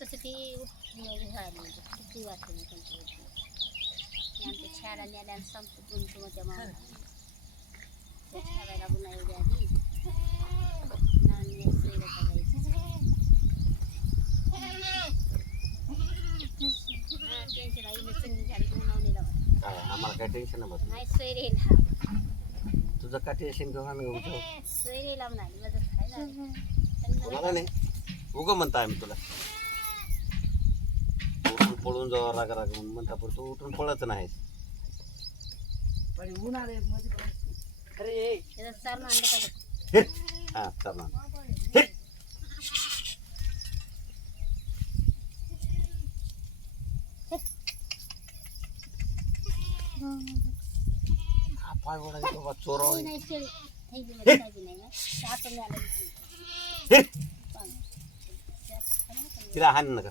तसं ती व्हायला म्हणजे किती वाटतं मी त्यांच्या आमच्या छाडा नेल्या आणि संपतो तुमच्या माझ्या मामा त्या छाडाला गुन्हा आधी. सोयीला करायचं हा टेन्शन आहे. चंगी झाली. काय आम्हाला काय टेन्शन नाही सोयरे लाव तुझं काय टेन्शन घेऊ आम्ही उठव सोयरे लावणार माझं काय झालं? उगं म्हणता आम्ही तुला. पळून जावं राग राग म्हणून म्हणता पण तू उठून पळत नाही. पण ऊन आले मध्ये पण. अरे त्याचं हा. चला हा. पाय बाबा चोराव काही नाही शेळी काही बी मध्ये काही बी नाही. ना ते आपण आलं तिला हाण नका.